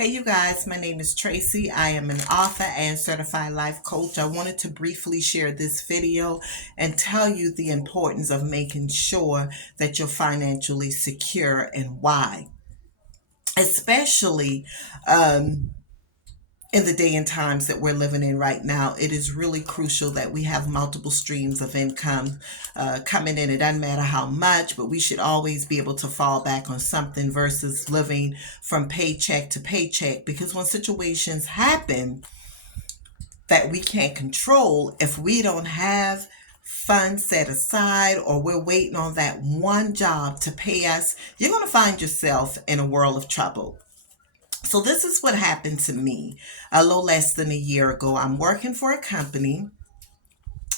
Hey, you guys, my name is Tracy. I am an author and certified life coach. I wanted to briefly share this video and tell you the importance of making sure that you're financially secure and why. Especially in the day and times that we're living in right now, it is really crucial that we have multiple streams of income coming in. It doesn't matter how much, but we should always be able to fall back on something versus living from paycheck to paycheck. Because when situations happen that we can't control, if we don't have funds set aside or we're waiting on that one job to pay us, you're going to find yourself in a world of trouble. So this is what happened to me a little less than a year ago. I'm working for a company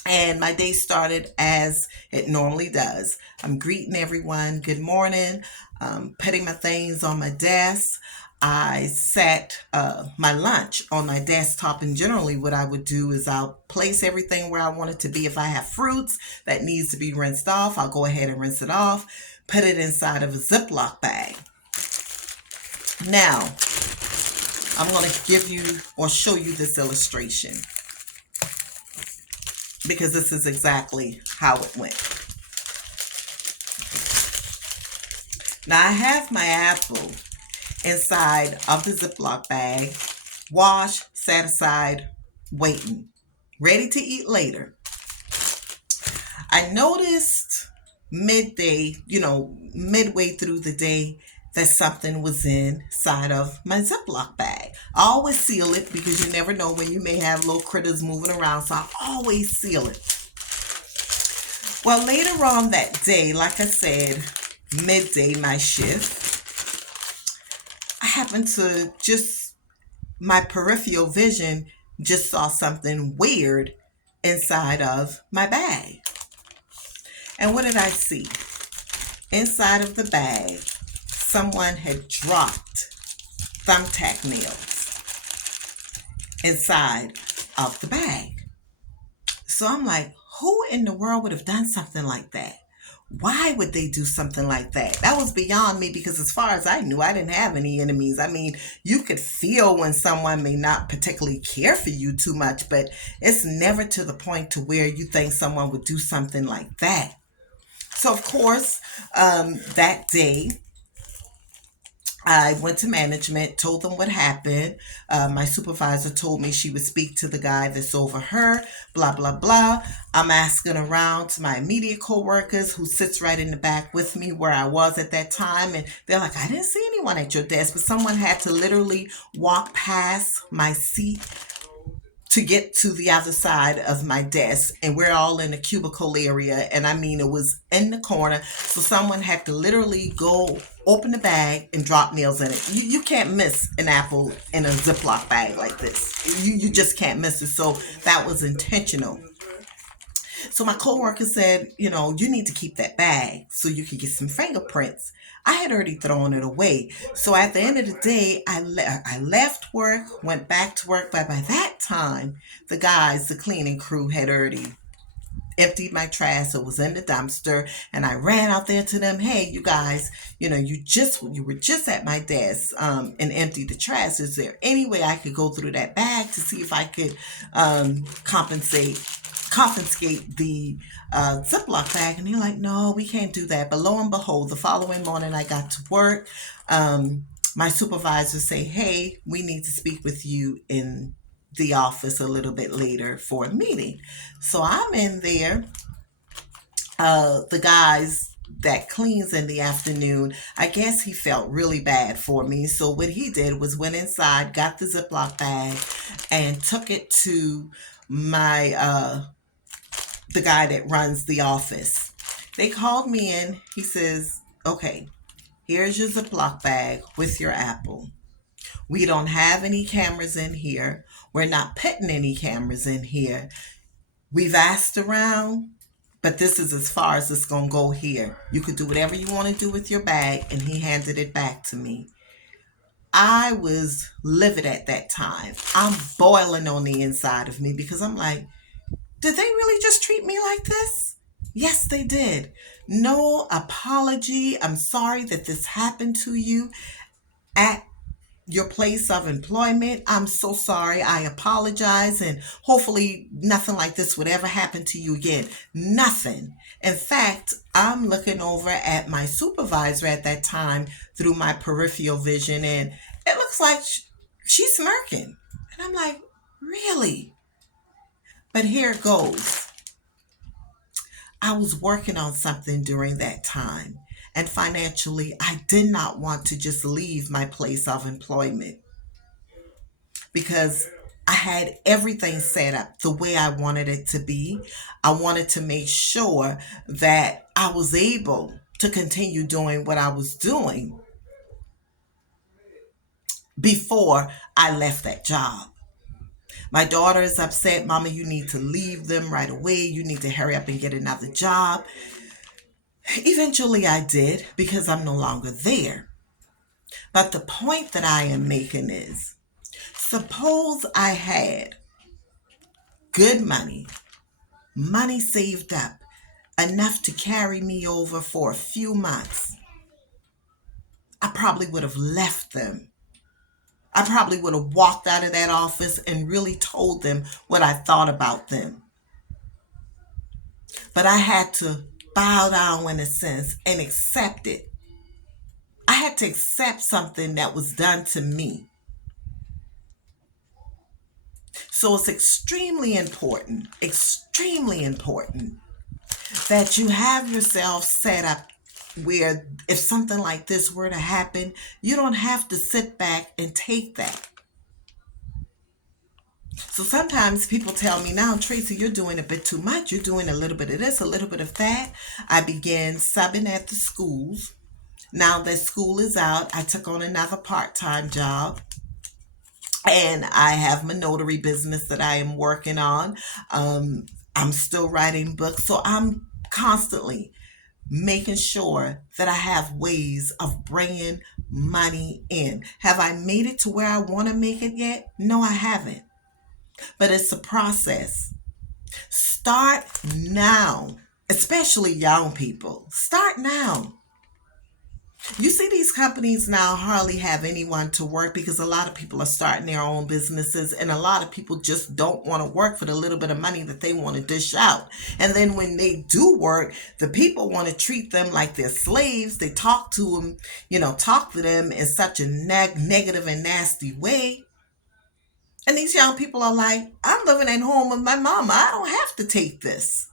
and my day started as it normally does. I'm greeting everyone, good morning, putting my things on my desk. I set my lunch on my desktop, and generally what I would do is I'll place everything where I want it to be. If I have fruits that needs to be rinsed off, I'll go ahead and rinse it off, put it inside of a Ziploc bag. Now, I'm going to give you or show you this illustration because this is exactly how it went. Now I have my apple inside of the Ziploc bag, washed, set aside, waiting, ready to eat later. I noticed midway through the day that something was inside of my Ziploc bag. I always seal it because you never know when you may have little critters moving around, so I always seal it. Well, later on that day, like I said, midday, my shift, I happened to my peripheral vision just saw something weird inside of my bag. And what did I see? Inside of the bag, someone had dropped thumbtack nails inside of the bag. So I'm like, who in the world would have done something like that? Why would they do something like that? That was beyond me because as far as I knew, I didn't have any enemies. I mean, you could feel when someone may not particularly care for you too much, but it's never to the point to where you think someone would do something like that. So, of course, that day, I went to management, told them what happened. My supervisor told me she would speak to the guy that's over her, blah, blah, blah. I'm asking around to my immediate coworkers who sits right in the back with me where I was at that time. And they're like, I didn't see anyone at your desk, but someone had to literally walk past my seat to get to the other side of my desk, and we're all in a cubicle area, and I mean it was in the corner, so someone had to literally go open the bag and drop nails in it. You can't miss an apple in a Ziploc bag like this. You just can't miss it. So that was intentional. So my coworker said, you need to keep that bag so you can get some fingerprints. I had already thrown it away. So at the end of the day, I left work, went back to work. But by that time, the cleaning crew had already emptied my trash. It was in the dumpster, and I ran out there to them. Hey, you guys, you were just at my desk and emptied the trash. Is there any way I could go through that bag to see if I could confiscate the Ziploc bag? And they're like, no, we can't do that. But lo and behold, the following morning I got to work. My supervisor say, hey, we need to speak with you in the office a little bit later for a meeting. So I'm in there. The guys that cleans in the afternoon, I guess he felt really bad for me. So what he did was went inside, got the Ziploc bag, and took it to the guy that runs the office. They called me in. He says, okay, here's your Ziploc bag with your apple. We don't have any cameras in here. We're not putting any cameras in here. We've asked around, but this is as far as it's going to go here. You could do whatever you want to do with your bag. And he handed it back to me. I was livid at that time. I'm boiling on the inside of me because I'm like, did they really just treat me like this? Yes, they did. No apology. I'm sorry that this happened to you. At your place of employment. I'm so sorry. I apologize. And hopefully, nothing like this would ever happen to you again. Nothing. In fact, I'm looking over at my supervisor at that time through my peripheral vision, and it looks like she's smirking. And I'm like, really? But here it goes. I was working on something during that time. And financially, I did not want to just leave my place of employment because I had everything set up the way I wanted it to be. I wanted to make sure that I was able to continue doing what I was doing before I left that job. My daughter is upset. Mama, you need to leave them right away. You need to hurry up and get another job. Eventually I did because I'm no longer there. But the point that I am making is, suppose I had good money saved up, enough to carry me over for a few months. I probably would have left them. I probably would have walked out of that office and really told them what I thought about them. But I had to bow down in a sense and accept it. I had to accept something that was done to me. So it's extremely important that you have yourself set up where if something like this were to happen, you don't have to sit back and take that. So sometimes people tell me, now, Tracy, you're doing a bit too much. You're doing a little bit of this, a little bit of that. I began subbing at the schools. Now that school is out, I took on another part-time job. And I have my notary business that I am working on. I'm still writing books. So I'm constantly making sure that I have ways of bringing money in. Have I made it to where I want to make it yet? No, I haven't. But it's a process. Start now, especially young people. Start now. You see, these companies now hardly have anyone to work because a lot of people are starting their own businesses, and a lot of people just don't want to work for the little bit of money that they want to dish out. And then when they do work, the people want to treat them like they're slaves. They talk to them in such a negative and nasty way. And these young people are like, I'm living at home with my mama. I don't have to take this.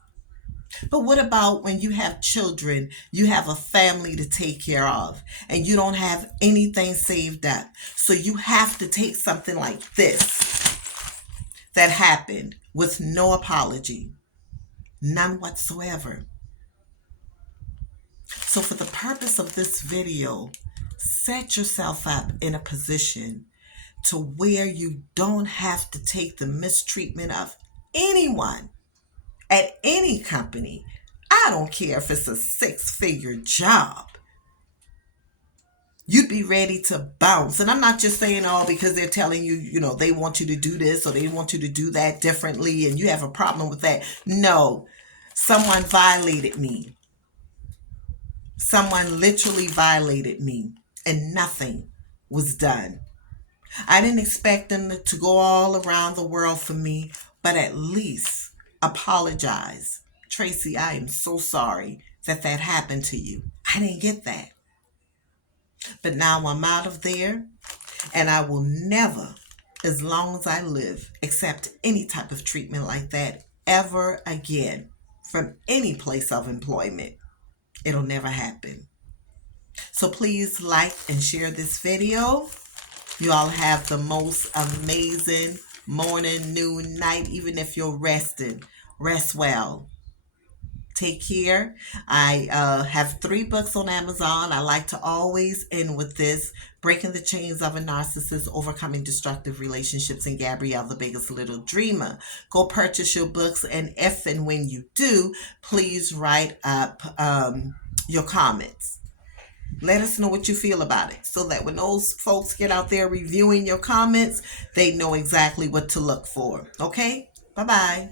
But what about when you have children, you have a family to take care of, and you don't have anything saved up? So you have to take something like this that happened with no apology, none whatsoever. So for the purpose of this video, set yourself up in a position to where you don't have to take the mistreatment of anyone at any company. I don't care if it's a 6-figure job. You'd be ready to bounce. And I'm not just saying all because they're telling you, they want you to do this or they want you to do that differently and you have a problem with that. No, someone violated me. Someone literally violated me and nothing was done. I didn't expect them to go all around the world for me, but at least apologize. Tracy, I am so sorry that happened to you. I didn't get that. But now I'm out of there, and I will never, as long as I live, accept any type of treatment like that ever again from any place of employment. It'll never happen. So please like and share this video. You all have the most amazing morning, noon, night, even if you're resting. Rest well. Take care. I have 3 books on Amazon. I like to always end with this: Breaking the Chains of a Narcissist, Overcoming Destructive Relationships, and Gabrielle, the Biggest Little Dreamer. Go purchase your books, and if and when you do, please write up your comments. Let us know what you feel about it so that when those folks get out there reviewing your comments, they know exactly what to look for. Okay? Bye-bye.